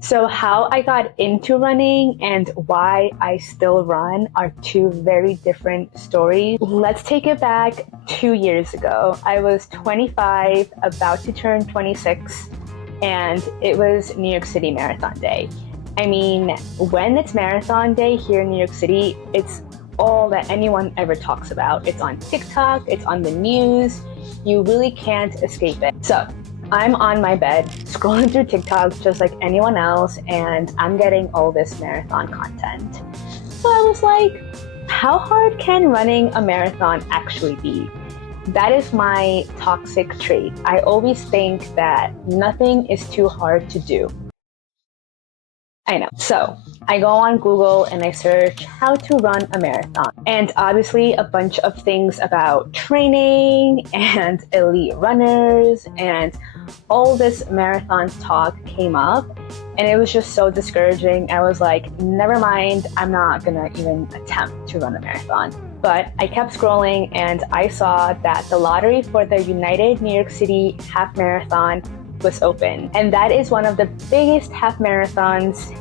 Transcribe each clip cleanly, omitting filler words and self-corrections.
So, how I got into running and why I still run are two very different stories. Let's take it back 2 years ago. I was 25, about to turn 26, and it was New York City Marathon Day. I mean, when it's Marathon Day here in New York City, it's all that anyone ever talks about. It's on TikTok, it's on the news. You really can't escape it. So, I'm on my bed scrolling through TikTok just like anyone else, and I'm getting all this marathon content. So I was like, how hard can running a marathon actually be? That is my toxic trait. I always think that nothing is too hard to do. I know. So I go on Google and I search how to run a marathon. And obviously a bunch of things about training and elite runners and all this marathon talk came up. And it was just so discouraging. I was like, never mind, I'm not gonna even attempt to run a marathon. But I kept scrolling and I saw that the lottery for the United New York City Half Marathon was open. And that is one of the biggest half marathons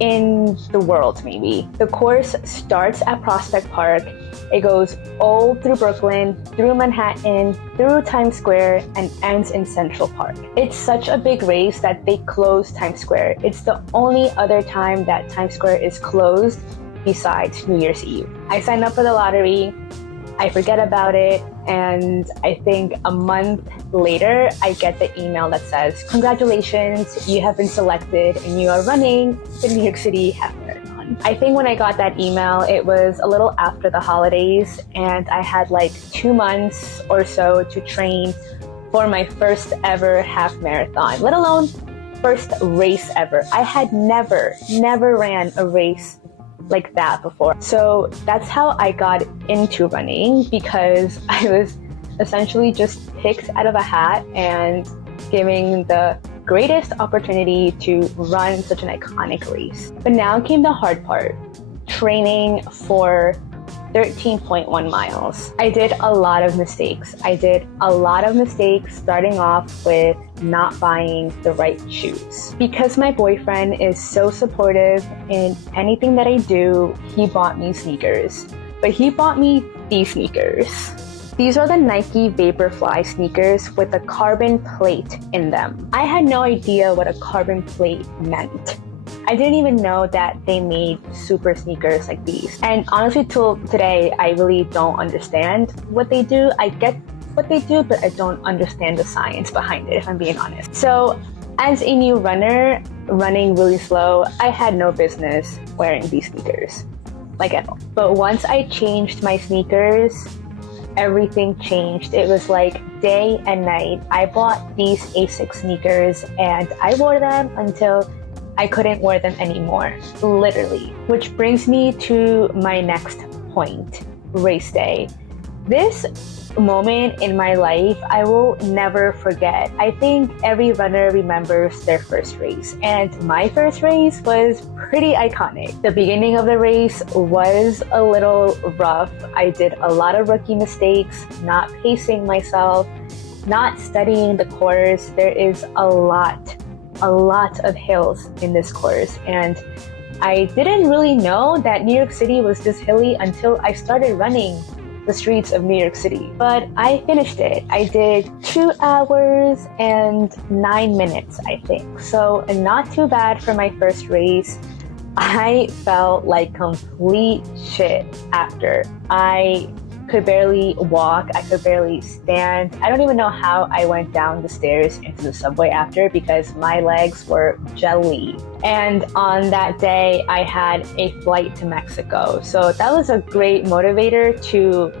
in the world, maybe. The course starts at Prospect Park. It goes all through Brooklyn, through Manhattan, through Times Square, and ends in Central Park. It's such a big race that they closed Times Square. It's the only other time that Times Square is closed besides New Year's Eve. I signed up for the lottery. I forget about it, and I think a month later, I get the email that says, congratulations, you have been selected and you are running the New York City Half Marathon. I think when I got that email, it was a little after the holidays, and I had like 2 months or so to train for my first ever half marathon, let alone first race ever. I had never ran a race like that before. So that's how I got into running, because I was essentially just picked out of a hat and given the greatest opportunity to run such an iconic race. But now came the hard part, training for 13.1 miles. I did a lot of mistakes. Starting off with not buying the right shoes. Because my boyfriend is so supportive in anything that I do, he bought me sneakers. But he bought me these sneakers. These are the Nike Vaporfly sneakers with a carbon plate in them. I had no idea what a carbon plate meant. I didn't even know that they made super sneakers like these. And honestly, till today, I really don't understand what they do. I get what they do, but I don't understand the science behind it, if I'm being honest. So as a new runner, running really slow, I had no business wearing these sneakers, like at all. But once I changed my sneakers, everything changed. It was like day and night. I bought these Asics sneakers and I wore them until I couldn't wear them anymore, literally. Which brings me to my next point, race day. This moment in my life, I will never forget. I think every runner remembers their first race, and my first race was pretty iconic. The beginning of the race was a little rough. I did a lot of rookie mistakes, not pacing myself, not studying the course. There is a lot of hills in this course, and I didn't really know that New York City was this hilly until I started running the streets of New York City. But I finished it. I did 2 hours and 9 minutes, I think. So not too bad for my first race. I felt like complete shit after. I could barely walk, I could barely stand. I don't even know how I went down the stairs into the subway after, because my legs were jelly. And on that day, I had a flight to Mexico. So that was a great motivator to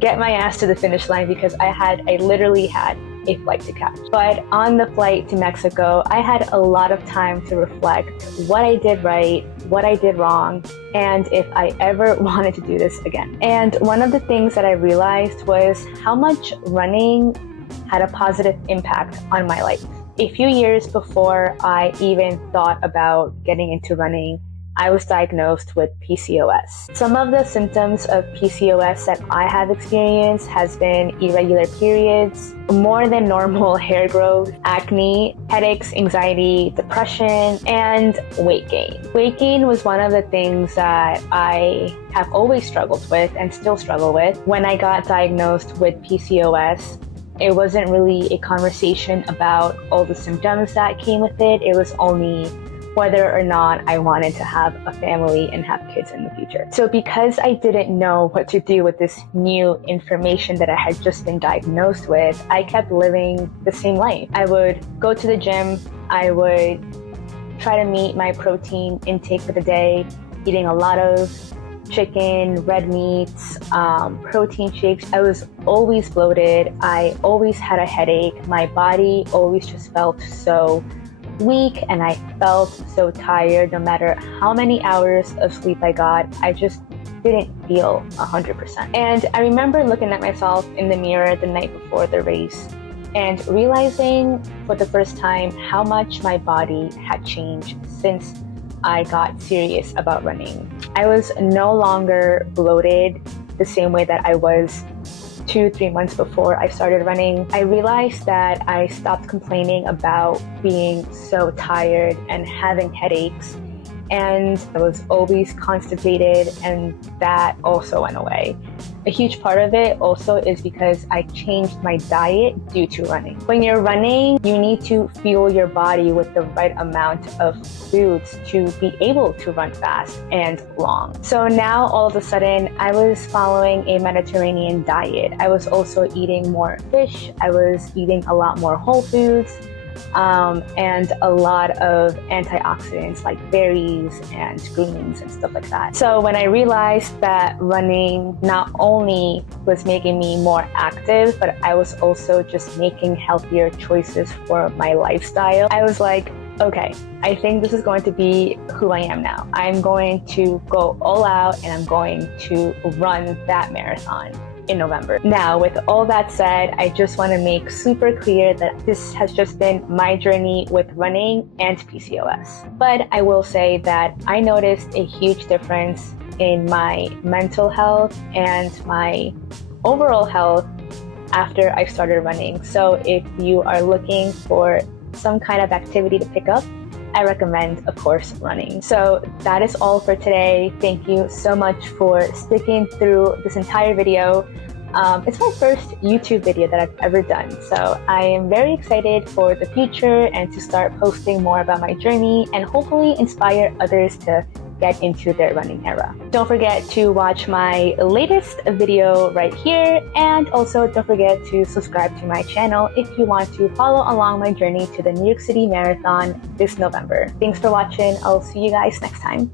get my ass to the finish line, because I literally had a flight to catch. But on the flight to Mexico, I had a lot of time to reflect what I did right, what I did wrong, and if I ever wanted to do this again. And one of the things that I realized was how much running had a positive impact on my life. A few years before I even thought about getting into running, I was diagnosed with PCOS. Some of the symptoms of PCOS that I have experienced has been irregular periods, more than normal hair growth, acne, headaches, anxiety, depression, and weight gain. Weight gain was one of the things that I have always struggled with and still struggle with. When I got diagnosed with PCOS, it wasn't really a conversation about all the symptoms that came with it. It was only whether or not I wanted to have a family and have kids in the future. So because I didn't know what to do with this new information that I had just been diagnosed with, I kept living the same life. I would go to the gym, I would try to meet my protein intake for the day, eating a lot of chicken, red meats, protein shakes. I was always bloated. I always had a headache. My body always just felt so weak and I felt so tired. No matter how many hours of sleep I got, I just didn't feel 100%. And I remember looking at myself in the mirror the night before the race and realizing for the first time how much my body had changed since I got serious about running. I was no longer bloated the same way that I was 2-3 months before I started running. I realized that I stopped complaining about being so tired and having headaches, and I was always constipated, and that also went away. A huge part of it also is because I changed my diet due to running. When you're running, you need to fuel your body with the right amount of foods to be able to run fast and long. So now all of a sudden, I was following a Mediterranean diet. I was also eating more fish. I was eating a lot more whole foods. And a lot of antioxidants like berries and greens and stuff like that. So when I realized that running not only was making me more active, but I was also just making healthier choices for my lifestyle, I was like, okay, I think this is going to be who I am now. I'm going to go all out and I'm going to run that marathon in November. Now, with all that said, I just want to make super clear that this has just been my journey with running and PCOS. But I will say that I noticed a huge difference in my mental health and my overall health after I started running. So if you are looking for some kind of activity to pick up, I recommend, of course, running. So that is all for today. Thank you so much for sticking through this entire video. It's my first YouTube video that I've ever done. So I am very excited for the future and to start posting more about my journey and hopefully inspire others to get into their running era. Don't forget to watch my latest video right here, and also don't forget to subscribe to my channel if you want to follow along my journey to the New York City Marathon this November. Thanks for watching. I'll see you guys next time.